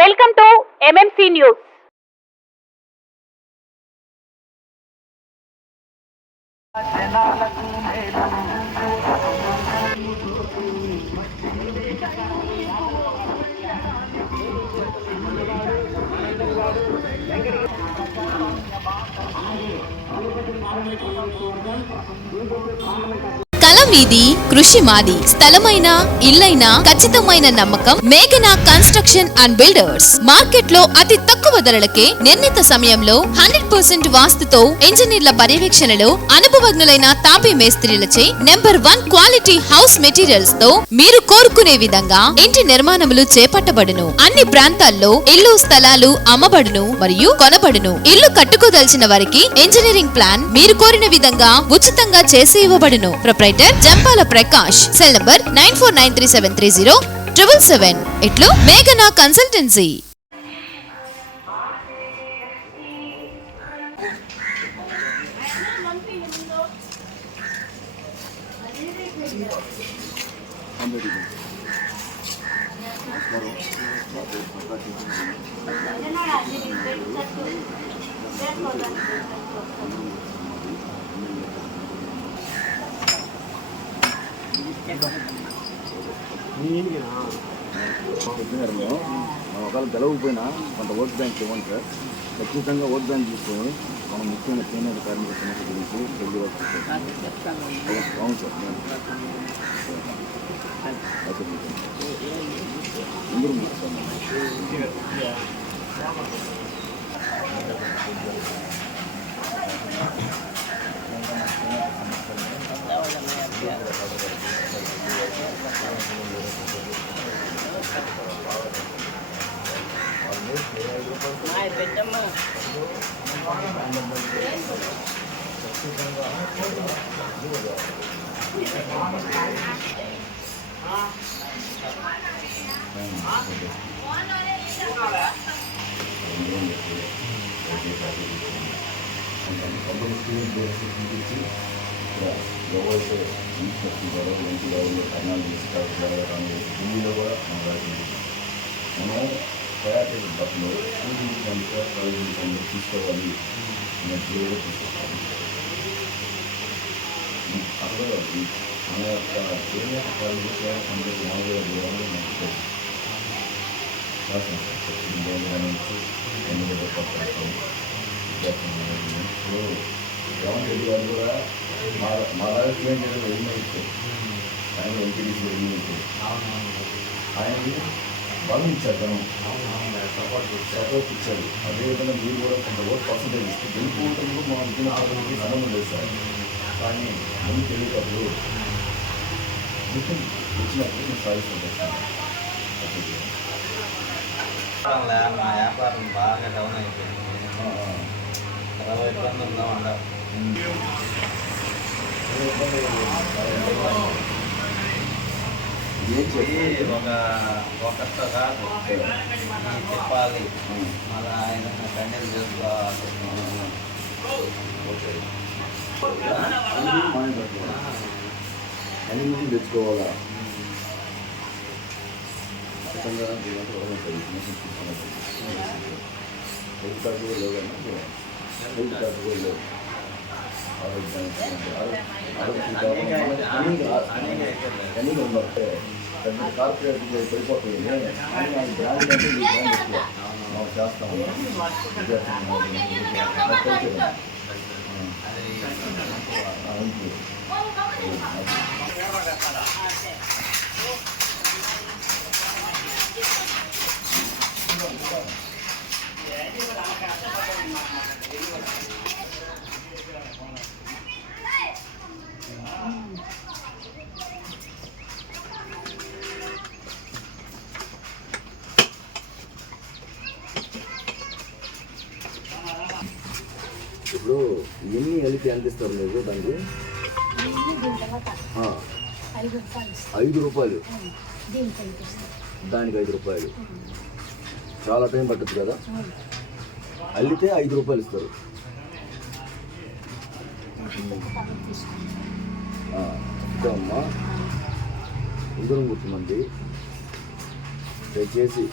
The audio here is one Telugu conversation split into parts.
Welcome to MMC news. కళ మీది, కృషి మాది. స్థలమైన, ఇల్లైనా ఖచ్చితమైన నమ్మకం మేఘనా కన్స్ట్రక్షన్ అండ్ బిల్డర్స్. మార్కెట్ లో అతి తక్కువ ధరలకే నిర్ణీత సమయంలో 100% వాస్తుతో ఇంజనీర్ల పర్యవేక్షణలో అనుభవజ్ఞులైన తాపీ మేస్త్రీలచే నెంబర్ 1 క్వాలిటీ హౌస్ మెటీరియల్స్ తో మీరు కోరుకునే విధంగా ఇంటి నిర్మాణములు చేపట్టబడును. అన్ని ప్రాంతాల్లో ఇల్లు స్థలాలు అమ్మబడును మరియు కొనబడును. ఇల్లు కట్టుకోదలిచిన వారికి ఇంజనీరింగ్ ప్లాన్ మీరు కోరిన విధంగా ఉచితంగా చేసి ఇవ్వబడును. Proprietor Jampala Prakash. Cell number 9493730777. ఇట్లు మేఘనా కన్సల్టెన్సీ. ఒకవేళ గెలవకపోయినా కొంత ఓట్ బ్యాంక్ ఇవ్వండి సార్. ఖచ్చితంగా ఓట్ బ్యాంక్ తీసుకొని మనం ముఖ్యమైన చేనేత కార్మిక సమస్య గురించి తెలియవచ్చు. అవును సార్. అందరూ ఎవరైతే తీసుకొచ్చింటారో మంచి లెవెల్లో ఫైనాన్స్ తీసుకుంటారో ఢిల్లీలో కూడా మనం తయారు చేసిన బట్టలు కూలింగ్ కనుక ప్రయోజనం కనుక తీసుకోవాలి అనే పేరు తీసుకొస్తాము. అప్పుడు మన యొక్క చేనేత కార్మిక సేవ సంబంధించి 4000 దూరాలు మనకు నుంచి 8 పడతాము. ఇప్పుడు జగన్ రెడ్డి గారు కూడా మా రాజకీయ ఎలిమెంట్ ఆయన ఎంపీడీసీ ఎలిమెంట్ ఆయన్ని భావించారు. జనం సపోర్ట్ ఇచ్చారు. అదేవిధంగా మీరు కూడా కొంత ఓట్ పర్సెంటేజ్ ఇస్తే గెలుపుకుంటుంది మా విజయన ఆరోగ్యానికి సంబంధం లేదు సార్. కానీ ముందు తెలియటప్పుడు వచ్చినప్పుడు నేను సాధిస్తుంటాను సార్. నా వ్యాపారం బాగా డౌన్ అయిపోయింది. 20 ఇబ్బంది ఉందామంట. ఒకరితో కాదు చెప్పాలి. మళ్ళీ ఆయన కండెల్ చేసుకోవాలి. అన్ని నుంచి తెచ్చుకోవాలా ఖచ్చితంగా హెల్త్ కార్డు కూడా లేదన్నా హెల్త్ కార్డు కూడా లేదు. అన్నీ ఉందంటే పెద్ద కార్పొరేట్ పడిపోతుంది. బ్రాండ్ అంటే ఈ బ్రాండ్ ఎక్కువ మనం చేస్తాము. ఇప్పుడు ఎన్ని కలిపి అందిస్తారు మీరు దానికి? 5 రూపాయలు. దానికి 5 రూపాయలు. చాలా టైం పట్టుద్ది కదా. అల్లితే 5 రూపాయలు ఇస్తారు. అమ్మా ఇందులో కూర్చుందండి. దయచేసి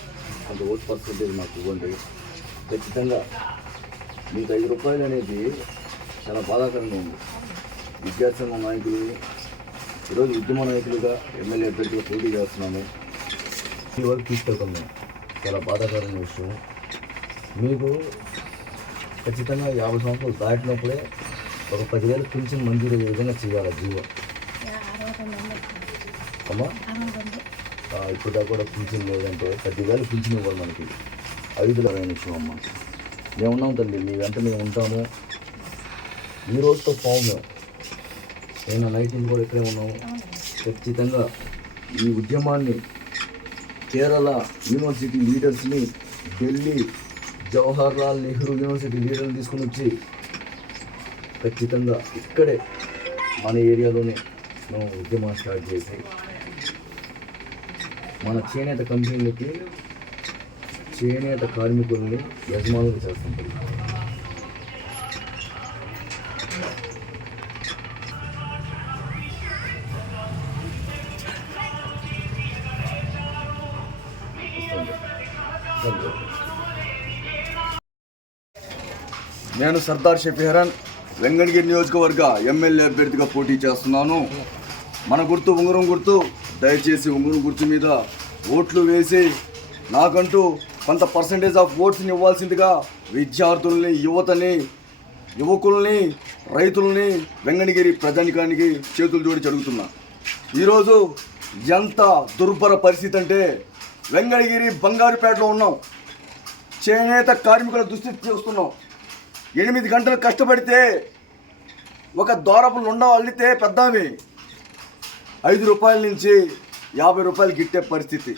కొంత ఓట్ పర్సెంటేజ్ మాకు ఇవ్వండి. ఖచ్చితంగా మీకు 5 రూపాయలు అనేది చాలా బాధాకరంగా ఉంది. విద్యార్థి సంఘం నాయకులు ఈరోజు ఉద్యమ నాయకులుగా ఎమ్మెల్యే అభ్యర్థిగా పోటీ చేస్తున్నాము. ఈ వరకు తీసుకెళ్తాము. చాలా బాధాకరమైన విషయం. మీకు ఖచ్చితంగా 50 సంవత్సరాలు దాటినప్పుడే ఒక 10,000 పింఛన్ మంజూరు అయ్యే విధంగా చేయాలి జీవో. అమ్మా ఇప్పుడు దాకా కూడా పింఛన్ లేదంటే 10,000 పింఛన్ ఇవ్వాలి మనకి. 5,000 విషయం అమ్మ. మేము ఉన్నాం తల్లి, మీ వెంట మేము ఉంటాము. ఈ రోజుతో పోము మేము. నేను నైట్ నుంచి కూడా ఇక్కడే ఉన్నాము. ఖచ్చితంగా ఈ ఉద్యమాన్ని కేరళ యూనివర్సిటీ లీడర్స్ని, ఢిల్లీ జవహర్లాల్ నెహ్రూ యూనివర్సిటీ లీడర్ని తీసుకుని వచ్చి ఖచ్చితంగా ఇక్కడే మన ఏరియాలోనే మనం ఉద్యమం స్టార్ట్ చేసి మన చేనేత కంపెనీలకి చేనేత కార్మికుల్ని యజమానులు చేస్తుంటారు. నేను సర్దార్ షఫీహరన్ వెంగళగిరి నియోజకవర్గ ఎమ్మెల్యే అభ్యర్థిగా పోటీ చేస్తున్నాను. మన గుర్తు ఉంగరం గుర్తు. దయచేసి ఉంగరం గుర్తు మీద ఓట్లు వేసి నాకంటూ కొంత పర్సంటేజ్ ఆఫ్ ఓట్స్ని ఇవ్వాల్సిందిగా విద్యార్థుల్ని, యువతని, యువకుల్ని, రైతుల్ని, వెంగళగిరి ప్రజానికానికి చేతులు జోడించి అడుగుతున్నా. ఈరోజు ఎంత దుర్భర పరిస్థితి అంటే వెంగళగిరి బంగారుపేటలో ఉన్నాం. చేనేత కార్మికుల దుస్థితి చూస్తున్నాం. 8 గంటలు కష్టపడితే ఒక దోరపు లుండ అల్లితే పెద్దామి 5 రూపాయల నుంచి 50 రూపాయలు గిట్టే పరిస్థితి.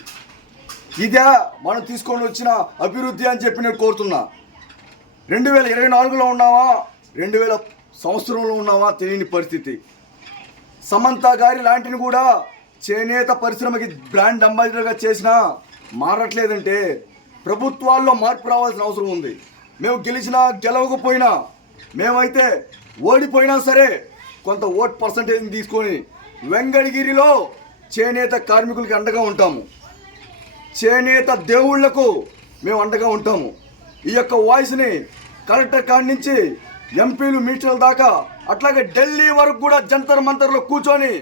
ఇదే మనం తీసుకొని వచ్చిన అభివృద్ధి అని చెప్పి నేను కోరుతున్నా. 2024లో ఉన్నావా, 2000 సంవత్సరంలో ఉన్నావా తెలియని పరిస్థితి. సమంత గారి లాంటిని కూడా చేనేత పరిశ్రమకి బ్రాండ్ అంబాసిడర్గా చేసినా మారట్లేదంటే ప్రభుత్వాల్లో మార్పు రావాల్సిన అవసరం ఉంది. మేము గెలిచినా గెలవకపోయినా, మేమైతే ఓడిపోయినా సరే కొంత ఓట్ పర్సంటేజ్ని తీసుకొని వెంగళగిరిలో చేనేత కార్మికులకి అండగా ఉంటాము. చేనేత దేవుళ్లకు మేము అండగా ఉంటాము. ఈ యొక్క వాయిస్ని కలెక్టర్ కాడి నుంచి ఎంపీలు, మినిస్టర్ల దాకా, అట్లాగే ఢిల్లీ వరకు కూడా జంతర్ మంతర్లో కూర్చొని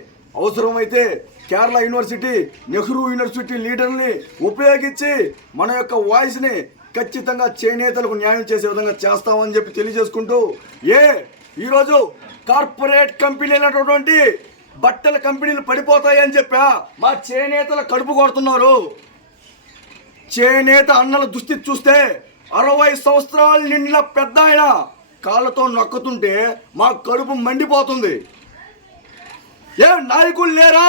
అవసరమైతే కేరళ యూనివర్సిటీ, నెహ్రూ యూనివర్సిటీ లీడర్ని ఉపయోగించి మన యొక్క వాయిస్ని ఖచ్చితంగా చేనేతలకు న్యాయం చేసే విధంగా చేస్తామని చెప్పి తెలియజేసుకుంటూ, ఈరోజు కార్పొరేట్ కంపెనీలైనటువంటి బట్టల కంపెనీలు పడిపోతాయని చెప్పా మా చేనేతల కడుపు కొడుతున్నారు. చేనేత అన్నల దుస్థితి చూస్తే 60 సంవత్సరాలు నిండిన పెద్ద ఆయన కాళ్ళతో నొక్కుతుంటే మా కడుపు మండిపోతుంది. ఏ నాయకులు లేరా?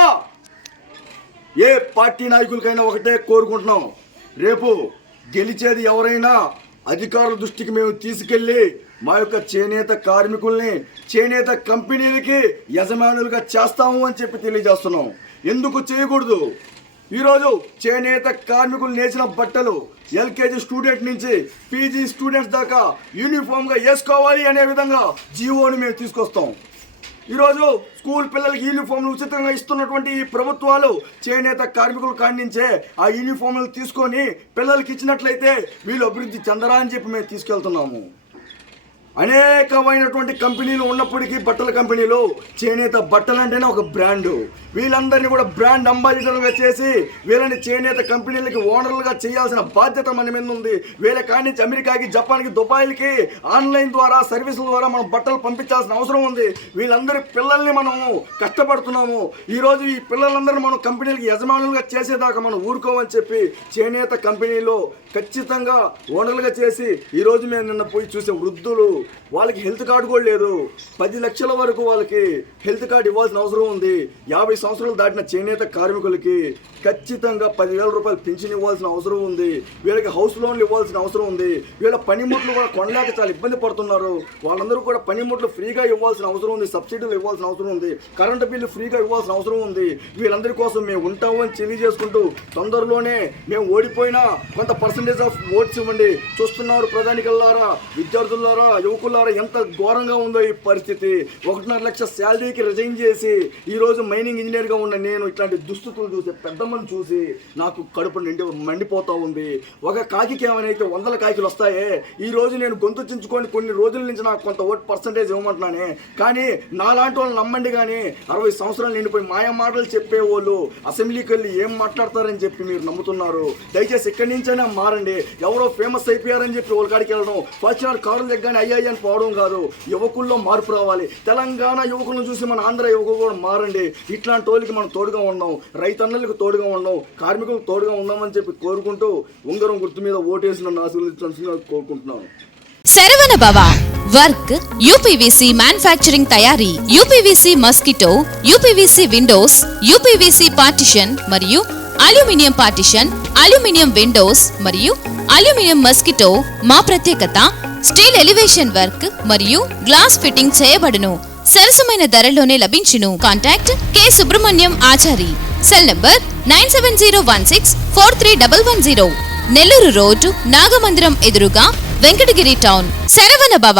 ఏ పార్టీ నాయకులకైనా ఒకటే కోరుకుంటున్నాం, రేపు గెలిచేది ఎవరైనా అధికారుల దృష్టికి మేము తీసుకెళ్ళి మా యొక్క చేనేత కార్మికుల్ని చేనేత కంపెనీలకి యజమానులుగా చేస్తాము అని చెప్పి తెలియజేస్తున్నాం. ఎందుకు చేయకూడదు? ఈరోజు చేనేత కార్మికులు నేసిన బట్టలు ఎల్కేజీ స్టూడెంట్ నుంచి పీజీ స్టూడెంట్స్ దాకా యూనిఫామ్గా వేసుకోవాలి అనే విధంగా జీవోని మేము తీసుకొస్తాం. ఈరోజు స్కూల్ పిల్లలకి యూనిఫామ్లు ఉచితంగా ఇస్తున్నటువంటి ఈ ప్రభుత్వాలు చేనేత కార్మికులు ఖండించే ఆ యూనిఫామ్లు తీసుకొని పిల్లలకి ఇచ్చినట్లయితే వీళ్ళు అభివృద్ధి చెందరా అని చెప్పి మేము తీసుకెళ్తున్నాము. అనేకమైనటువంటి కంపెనీలు ఉన్నప్పటికీ బట్టల కంపెనీలు చేనేత బట్టలు అంటేనే ఒక బ్రాండు. వీళ్ళందరినీ కూడా బ్రాండ్ అంబాసిడర్గా చేసి వీళ్ళని చేనేత కంపెనీలకి ఓనర్లుగా చేయాల్సిన బాధ్యత మన మీద ఉంది. వీళ్ళ కాడి నుంచి అమెరికాకి, జపాన్కి, దుబాయ్లకి ఆన్లైన్ ద్వారా, సర్వీసుల ద్వారా మనం బట్టలు పంపించాల్సిన అవసరం ఉంది. వీళ్ళందరి పిల్లల్ని మనము కష్టపడుతున్నాము. ఈరోజు ఈ పిల్లలందరినీ మనం కంపెనీలకి యజమానులుగా చేసేదాకా మనం ఊరుకోమని చెప్పి చేనేత కంపెనీలో ఖచ్చితంగా ఓనర్లుగా చేసి ఈరోజు మేము నిన్న పోయి చూసే వృద్ధులు, వాళ్ళకి హెల్త్ కార్డు కూడా లేదు. 10 లక్షల వరకు వాళ్ళకి హెల్త్ కార్డు ఇవ్వాల్సిన అవసరం ఉంది. 50 సంవత్సరాలు దాటిన చేనేత కార్మికులకి ఖచ్చితంగా 10,000 రూపాయలు పింఛన్ ఇవ్వాల్సిన అవసరం ఉంది. వీళ్ళకి హౌస్ లోన్లు ఇవ్వాల్సిన అవసరం ఉంది. వీళ్ళ పనిముట్లు కూడా కొనలేక చాలా ఇబ్బంది పడుతున్నారు. వాళ్ళందరూ కూడా పనిముట్లు ఫ్రీగా ఇవ్వాల్సిన అవసరం ఉంది. సబ్సిడీలు ఇవ్వాల్సిన అవసరం ఉంది. కరెంటు బిల్లు ఫ్రీగా ఇవ్వాల్సిన అవసరం ఉంది. వీళ్ళందరి కోసం మేము ఉంటామని తెలియజేసుకుంటూ, తొందరలోనే మేము ఓడిపోయినా కొంత పర్సంటేజ్ ఆఫ్ ఓట్స్ ఇవ్వండి. చూస్తున్నారు ప్రధానికల్లారా, విద్యార్థులారా, యువకులారా ఎంత ఘోరంగా ఉందో ఈ పరిస్థితి. 1.5 లక్ష శాలరీకి రిజైన్ చేసి ఈరోజు మైనింగ్ ఇంజనీర్గా ఉన్న నేను ఇట్లాంటి దుస్థితులు చూసి పెద్దమ్మని చూసి నాకు కడుపు మండిపోతూ ఉంది. ఒక కాకికి ఏమైనా 100 కాకిలు వస్తాయే. ఈరోజు నేను గొంతు చించుకొని కొన్ని రోజుల నుంచి నాకు కొంత ఓట్ పర్సంటేజ్ ఇవ్వమంటున్నానే, కానీ నాలాంటి వాళ్ళు నమ్మండి. కానీ 60 సంవత్సరాలు నిండిపోయి మాయా మాటలు చెప్పేవాళ్ళు అసెంబ్లీకి వెళ్ళి ఏం మాట్లాడతారని చెప్పి మీరు నమ్ముతున్నారు. దయచేసి ఇక్కడి నుంచైనా మారండి. ఎవరో ఫేమస్ అయిపోయారని చెప్పి వాళ్ళ కాడికి వెళ్ళడం, ఫార్చునర్ కారులు దగ్గర అయ్యాయి అని పోవడం కాదు. యువకుల్లో మార్పు రావాలి. తెలంగాణ యువకులను చూసి మన ఆంధ్ర యువకులు కూడా మారండి. ఇట్లాంటి వాళ్ళకి మనం తోడుగా ఉన్నాం, రైతన్నలకు తోడుగా ఉన్నాం, కార్మికులకు తోడుగా ఉన్నామని చెప్పి కోరుకుంటూ ఉంగరం గుర్తు మీద ఓటేసి నన్ను ఆశీర్వదించాల్సిందిగా కోరుకుంటున్నాను. శరవణ భవ వర్క్ యూపీవీసీ మ్యానుఫ్యాక్చరింగ్ తయారీ, UPVC mosquito, UPVC Windows, UPVC partition మరియు అల్యూమినియం పార్టిషన్, అల్యూమినియం విండోస్ మరియు అల్యూమినియం మస్కిటో. మా ప్రత్యేకత స్టీల్ ఎలివేషన్ వర్క్ మరియు గ్లాస్ ఫిట్టింగ్ చేయబడును. సరసమైన ధరలోనే లభించును. Contact K Subrahmanyam Achari. Cell number 9701643110. Nellore road Nagamandiram ఎదురుగా వెంకటగిరి టౌన్. శరవణ భవ.